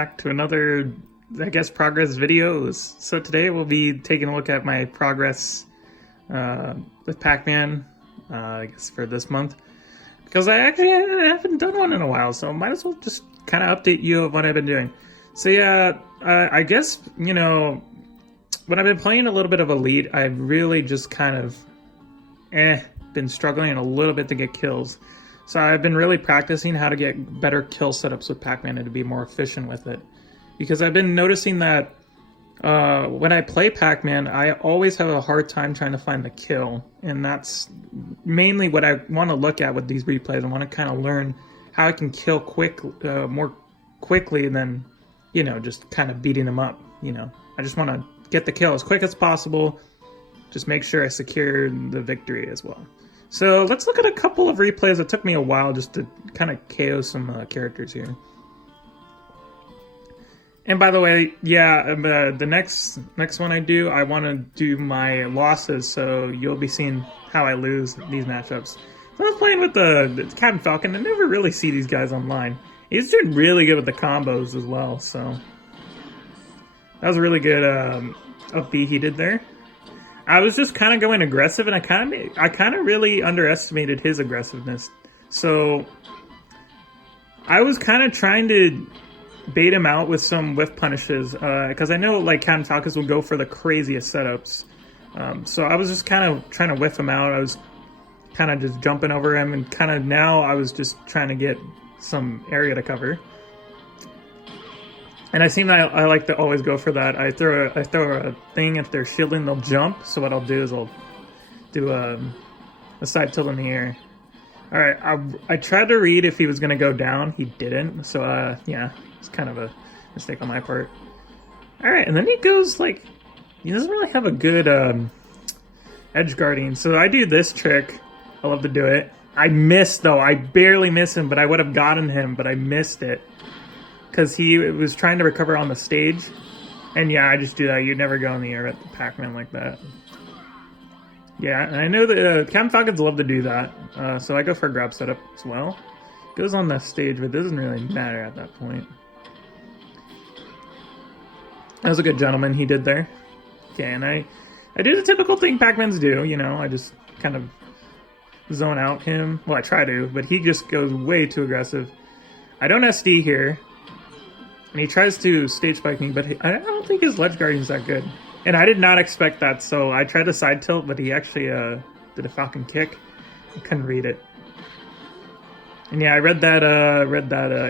back to another, I guess, progress videos. So today we'll be taking a look at my progress with Pac-Man, I guess for this month. Because I actually haven't done one in a while, so might as well just kind of update you of what I've been doing. So yeah, I guess, you know, when I've been playing a little bit of Elite, I've really just kind of been struggling a little bit to get kills. So I've been really practicing how to get better kill setups with Pac-Man and to be more efficient with it. Because I've been noticing that when I play Pac-Man, I always have a hard time trying to find the kill. And that's mainly what I want to look at with these replays. I want to kind of learn how I can kill more quickly than, you know, just kind of beating them up, you know. I just want to get the kill as quick as possible. Just make sure I secure the victory as well. So let's look at a couple of replays. It took me a while just to kind of KO some characters here. And by the way, yeah, the next one I do, I want to do my losses, so you'll be seeing how I lose these matchups. So I was playing with the Captain Falcon. I never really see these guys online. He's doing really good with the combos as well, so that was a really good up B he did there. I was just kind of going aggressive, and I kind of really underestimated his aggressiveness. So I was kind of trying to bait him out with some whiff punishes, because I know like Captain Falcons will go for the craziest setups. So I was just kind of trying to whiff him out. I was kind of just jumping over him, and kind of now I was just trying to get some area to cover. And I seem that I like to always go for that. I throw a thing, if they're shielding, they'll jump. So what I'll do is I'll do a side tilt in the air. All right, I tried to read if he was going to go down. He didn't. So yeah, it's kind of a mistake on my part. All right, and then he goes like, he doesn't really have a good edge guarding. So I do this trick. I love to do it. I missed though. I barely missed him, but I would have gotten him, but I missed it. Because he was trying to recover on the stage. And yeah, I just do that. You'd never go in the air at the Pac-Man like that. Yeah, and I know that Captain Falcons love to do that. So I go for a grab setup as well. Goes on the stage, but it doesn't really matter at that point. That was a good gentleman he did there. Okay, and I do the typical thing Pac-Mans do, you know. I just kind of zone out him. Well, I try to, but he just goes way too aggressive. I don't SD here. And he tries to stage spike me, but I don't think his ledge guarding is that good. And I did not expect that, so I tried to side tilt, but he actually did a falcon kick. I couldn't read it. And yeah, I read that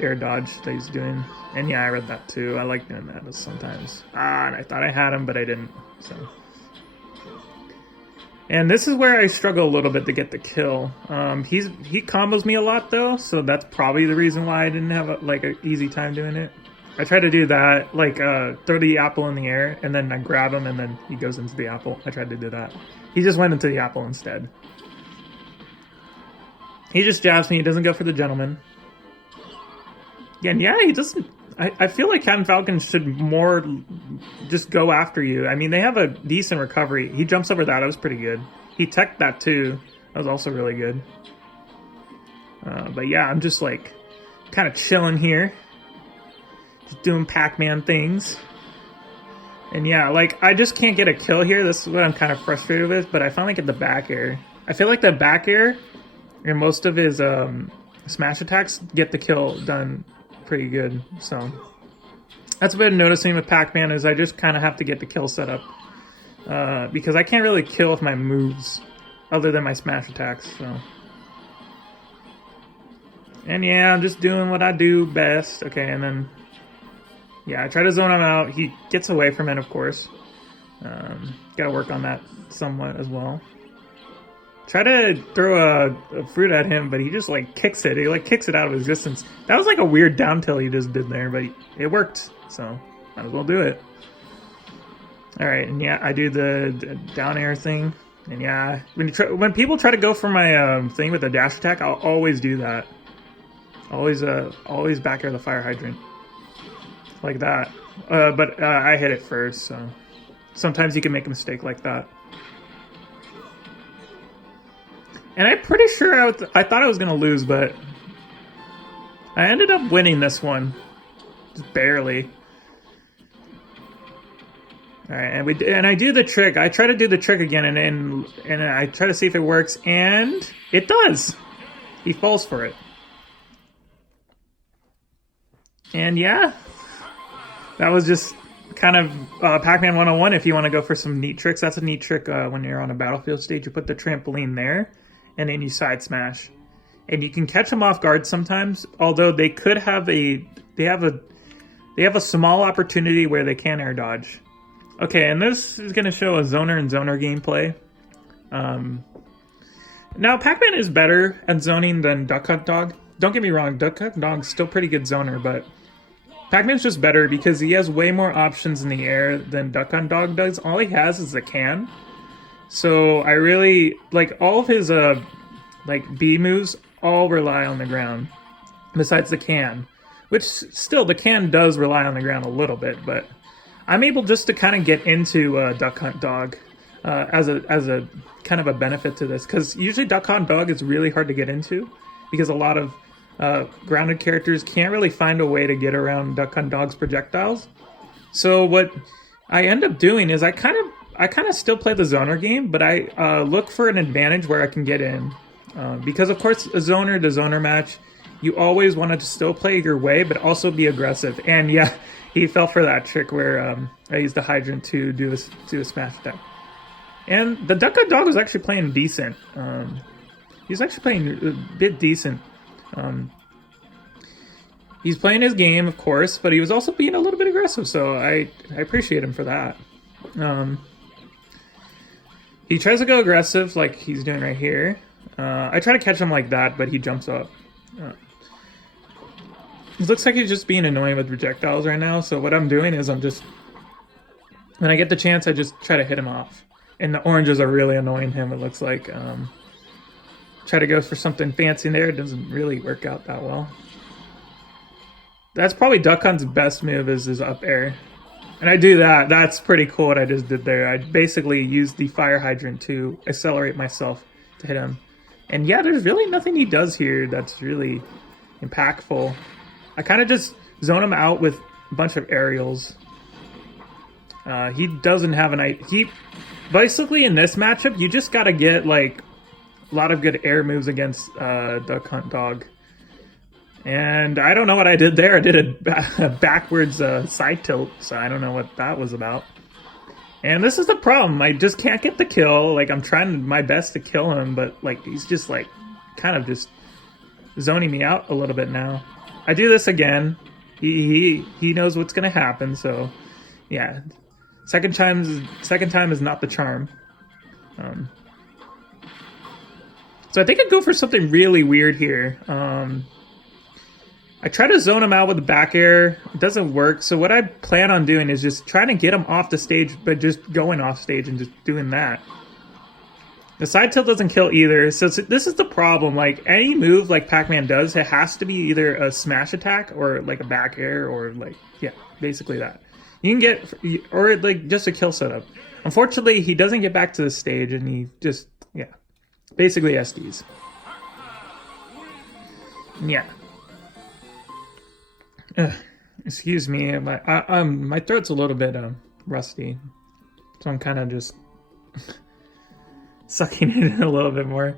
air dodge that he's doing. And yeah, I read that too. I like doing that sometimes. And I thought I had him, but I didn't. So. And this is where I struggle a little bit to get the kill. He combos me a lot though, so that's probably the reason why I didn't have an easy time doing it. I try to do that, like throw the apple in the air, and then I grab him, and then he goes into the apple. I tried to do that. He just went into the apple instead. He just jabs me. He doesn't go for the gentleman. And yeah, he doesn't. I feel like Captain Falcon should more just go after you. I mean, they have a decent recovery. He jumps over that. That was pretty good. He teched that too. That was also really good. But yeah, I'm just like kind of chilling here. Just doing Pac-Man things. And yeah, like, I just can't get a kill here. This is what I'm kind of frustrated with, but I finally get the back air. I feel like the back air and most of his smash attacks get the kill done pretty good. So that's what I've been noticing with Pac-Man is I just kind of have to get the kill set up. Because I can't really kill with my moves other than my smash attacks, so. And yeah, I'm just doing what I do best. Okay, and then yeah, I try to zone him out. He gets away from it, of course. Gotta work on that somewhat as well. Try to throw a fruit at him, but he just like kicks it. He like kicks it out of existence. That was like a weird down tilt he just did there, but it worked. So might as well do it. All right, and yeah, I do the down air thing. And yeah, when people try to go for my thing with the dash attack, I'll always do that. Always back air the fire hydrant. Like that. But I hit it first, so sometimes you can make a mistake like that. And I'm pretty sure I thought I was going to lose, but I ended up winning this one. just barely. All right, and I do the trick. I try to do the trick again, and I try to see if it works, and it does. He falls for it. And yeah, that was just kind of Pac-Man 101 if you want to go for some neat tricks. That's a neat trick when you're on a battlefield stage. You put the trampoline there, and then you side smash. And you can catch them off guard sometimes, although they could have they have a small opportunity where they can air dodge. Okay, and this is going to show a zoner and zoner gameplay. Now, Pac-Man is better at zoning than Duck Hunt Dog. Don't get me wrong, Duck Hunt Dog's still pretty good zoner, but Pac-Man's just better because he has way more options in the air than Duck Hunt Dog does. All he has is a can. So I really, like, all of his, B moves all rely on the ground, besides the can. Which, still, the can does rely on the ground a little bit, but I'm able just to kind of get into Duck Hunt Dog as a kind of a benefit to this, because usually Duck Hunt Dog is really hard to get into because a lot of grounded characters can't really find a way to get around Duck Hunt Dog's projectiles. So what I end up doing is I kind of still play the zoner game, but I look for an advantage where I can get in, because of course a zoner to zoner match, you always want to still play your way, but also be aggressive. And yeah, he fell for that trick where I used the hydrant to do a smash attack. And the Duck Hunt Dog was actually playing decent. He's actually playing a bit decent. He's playing his game, of course, but he was also being a little bit aggressive, so I appreciate him for that. He tries to go aggressive like he's doing right here. I try to catch him like that, but he jumps up. It looks like he's just being annoying with projectiles right now, so what I'm doing is when I get the chance, I just try to hit him off. And the oranges are really annoying him, it looks like. Try to go for something fancy there, it doesn't really work out that well. That's probably Duck Hunt's best move is his up air. And I do that, that's pretty cool what I just did there. I basically used the fire hydrant to accelerate myself to hit him. And yeah, there's really nothing he does here that's really impactful. I kind of just zone him out with a bunch of aerials. He doesn't have basically in this matchup, you just gotta get like a lot of good air moves against Duck Hunt Dog. And I don't know what I did there. I did a backwards side tilt, so I don't know what that was about. And this is the problem. I just can't get the kill. Like, I'm trying my best to kill him, but like he's just like kind of just zoning me out a little bit now. I do this again. He knows what's gonna happen, so yeah. Second time is not the charm. So I think I'd go for something really weird here. I try to zone him out with the back air. It doesn't work. So what I plan on doing is just trying to get him off the stage, but just going off stage and just doing that. The side tilt doesn't kill either. So this is the problem. Like any move like Pac-Man does, it has to be either a smash attack or like a back air or like, yeah, basically that. You can get, or like just a kill setup. Unfortunately, he doesn't get back to the stage and he just, yeah, basically SDs. Yeah. Excuse me, my throat's a little bit rusty, so I'm kind of just sucking it in a little bit more.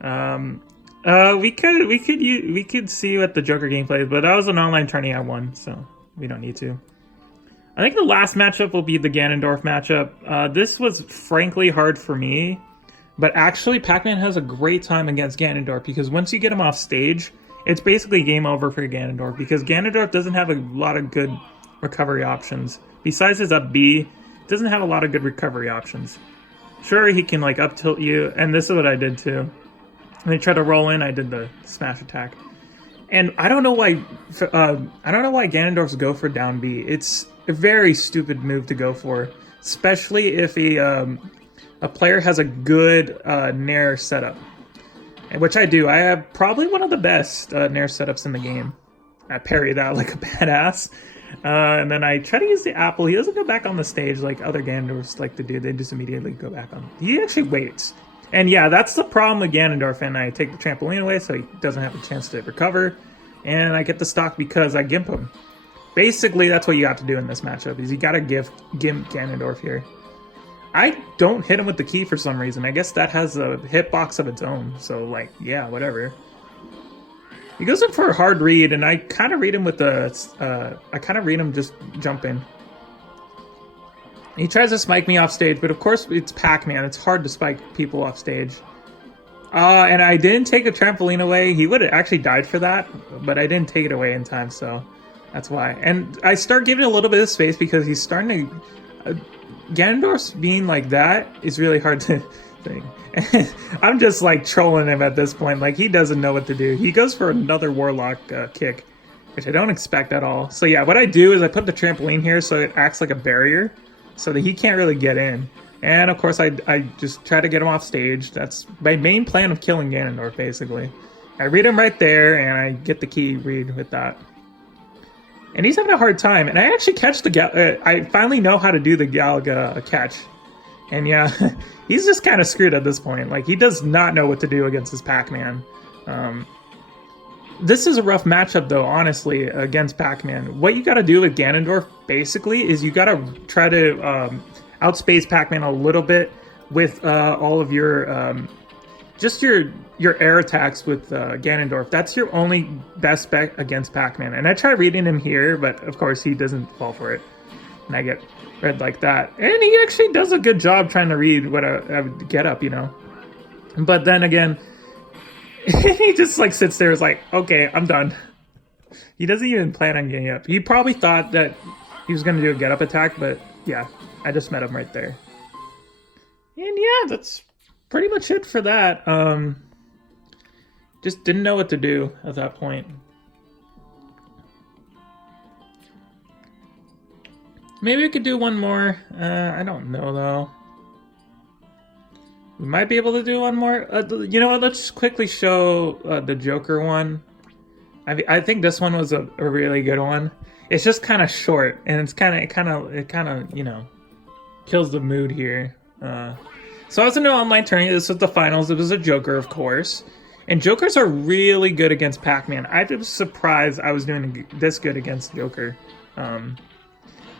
We could see what the Joker gameplay is, but that was an online tourney I won, so we don't need to. I think the last matchup will be the Ganondorf matchup. This was frankly hard for me, but actually Pac-Man has a great time against Ganondorf because once you get him off stage, it's basically game over for Ganondorf because Ganondorf doesn't have a lot of good recovery options. Besides his up B, doesn't have a lot of good recovery options. Sure, he can like up tilt you, and this is what I did too. When he tried to roll in, I did the smash attack. And I don't know why Ganondorf's go for down B. It's a very stupid move to go for, especially if a player has a good Nair setup. Which I do. I have probably one of the best Nair setups in the game. I parry that like a badass. And then I try to use the apple. He doesn't go back on the stage like other Ganondorfs like to do. They just immediately go back on. He actually waits. And yeah, that's the problem with Ganondorf. And I take the trampoline away so he doesn't have a chance to recover. And I get the stock because I gimp him. Basically, that's what you have to do in this matchup, is you gotta gimp Ganondorf here. I don't hit him with the key for some reason. I guess that has a hitbox of its own, so like, yeah, whatever. He goes in for a hard read, and I kind of read him with the, I kind of read him just jumping. He tries to spike me off stage, but of course it's Pac-Man. It's hard to spike people off stage. And I didn't take a trampoline away. He would have actually died for that, but I didn't take it away in time, so that's why. And I start giving a little bit of space because he's starting to... Ganondorf's being like that is really hard to think. I'm just like trolling him at this point. Like, he doesn't know what to do. He goes for another Warlock kick, which I don't expect at all. So yeah, what I do is I put the trampoline here so it acts like a barrier so that he can't really get in. And of course I just try to get him off stage. That's my main plan of killing Ganondorf, basically. I read him right there and I get the key read with that. And he's having a hard time. And I actually catch the I finally know how to do the Galaga catch. And yeah, he's just kind of screwed at this point. Like, he does not know what to do against this Pac-Man. This is a rough matchup, though, honestly, against Pac-Man. What you got to do with Ganondorf, basically, is you got to try to outspace Pac-Man a little bit with all of your... just your air attacks with Ganondorf. That's your only best bet against Pac-Man. And I try reading him here, but of course he doesn't fall for it. And I get read like that. And he actually does a good job trying to read what I would get up, you know. But then again, he just like sits there, is like, okay, I'm done. He doesn't even plan on getting up. He probably thought that he was going to do a get up attack, but yeah, I just met him right there. And yeah, that's pretty much it for that. Just didn't know what to do at that point. Maybe we could do one more. I don't know, though. We might be able to do one more. You know what? Let's just quickly show the Joker one. I think this one was a really good one. It's just kind of short, and it kind of, you know, kills the mood here. So I was in an online tournament. This was the finals. It was a Joker, of course. And Jokers are really good against Pac-Man. I was surprised I was doing this good against Joker.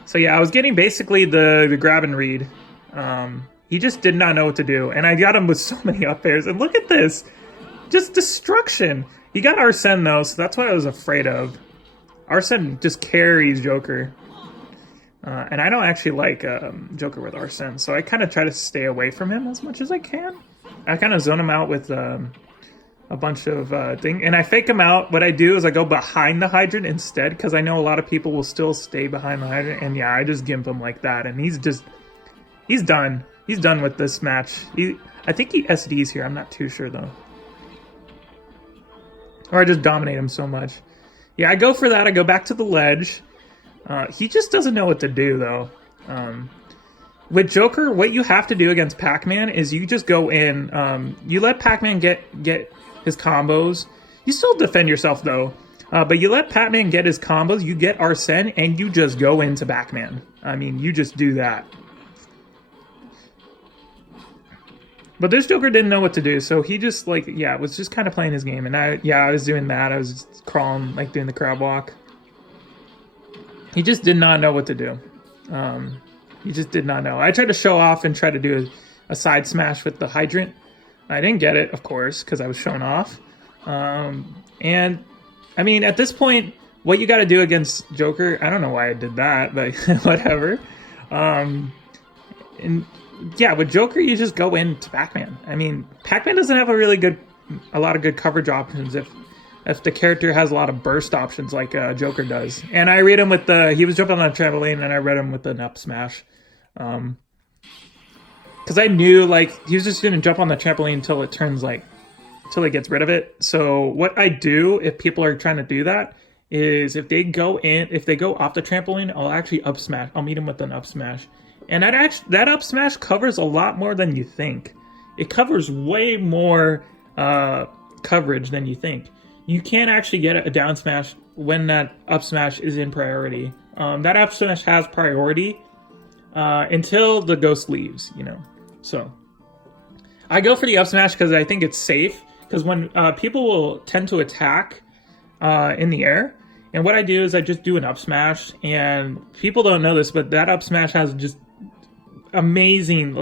So yeah, I was getting basically the grab and read. He just did not know what to do. And I got him with so many up airs. And look at this. Just destruction. He got Arsene, though, so that's what I was afraid of. Arsene just carries Joker. And I don't actually like Joker with Arsene, so I kind of try to stay away from him as much as I can. I kind of zone him out with a bunch of things, and I fake him out. What I do is I go behind the hydrant instead, because I know a lot of people will still stay behind the hydrant, and yeah, I just gimp him like that, and he's done. He's done with this match. I think he SDs here, I'm not too sure though. Or I just dominate him so much. Yeah, I go for that, I go back to the ledge. He just doesn't know what to do, though. With Joker, what you have to do against Pac-Man is you just go in. You let Pac-Man get his combos. You still defend yourself, though. But you let Pac-Man get his combos, you get Arsene, and you just go into Pac-Man. I mean, you just do that. But this Joker didn't know what to do, so he just, like, yeah, was just kind of playing his game. And I was doing that. I was just crawling, like, doing the crab walk. He just did not know what to do. He just did not know. I tried to show off and try to do a side smash with the hydrant. I didn't get it, of course, because I was showing off. And, I mean, at this point, what you got to do against Joker, I don't know why I did that, but whatever. And yeah, with Joker, you just go into Pac-Man. I mean, Pac-Man doesn't have a lot of good coverage options if the character has a lot of burst options like Joker does. And I read him with he was jumping on a trampoline, and I read him with an up smash. Because I knew, like, he was just going to jump on the trampoline until it turns, like, until it gets rid of it. So what I do if people are trying to do that is if they go off the trampoline, I'll actually up smash. I'll meet him with an up smash. And that up smash covers a lot more than you think. It covers way more coverage than you think. You can't actually get a down smash when that up smash is in priority. That up smash has priority until the ghost leaves, you know. So I go for the up smash because I think it's safe. Because when people will tend to attack in the air, And what I do is I just do an up smash, and people don't know this, but that up smash has just amazing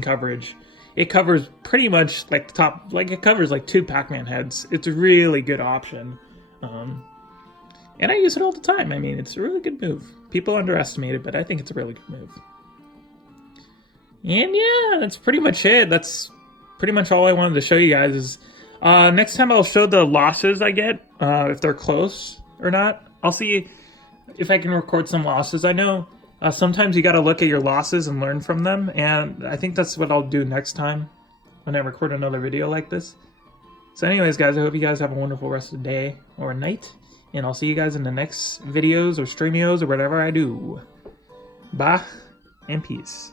coverage. It covers pretty much like the top, like it covers like 2 Pac-Man heads. It's a really good option. And I use it all the time. I mean, it's a really good move. People underestimate it, but I think it's a really good move. And yeah, that's pretty much it. That's pretty much all I wanted to show you guys. Is next time I'll show the losses I get, if they're close or not. I'll see if I can record some losses. I know sometimes you got to look at your losses and learn from them, and I think that's what I'll do next time when I record another video like this. So anyways, guys, I hope you guys have a wonderful rest of the day or night, and I'll see you guys in the next videos or streamios or whatever I do. Bye, and peace.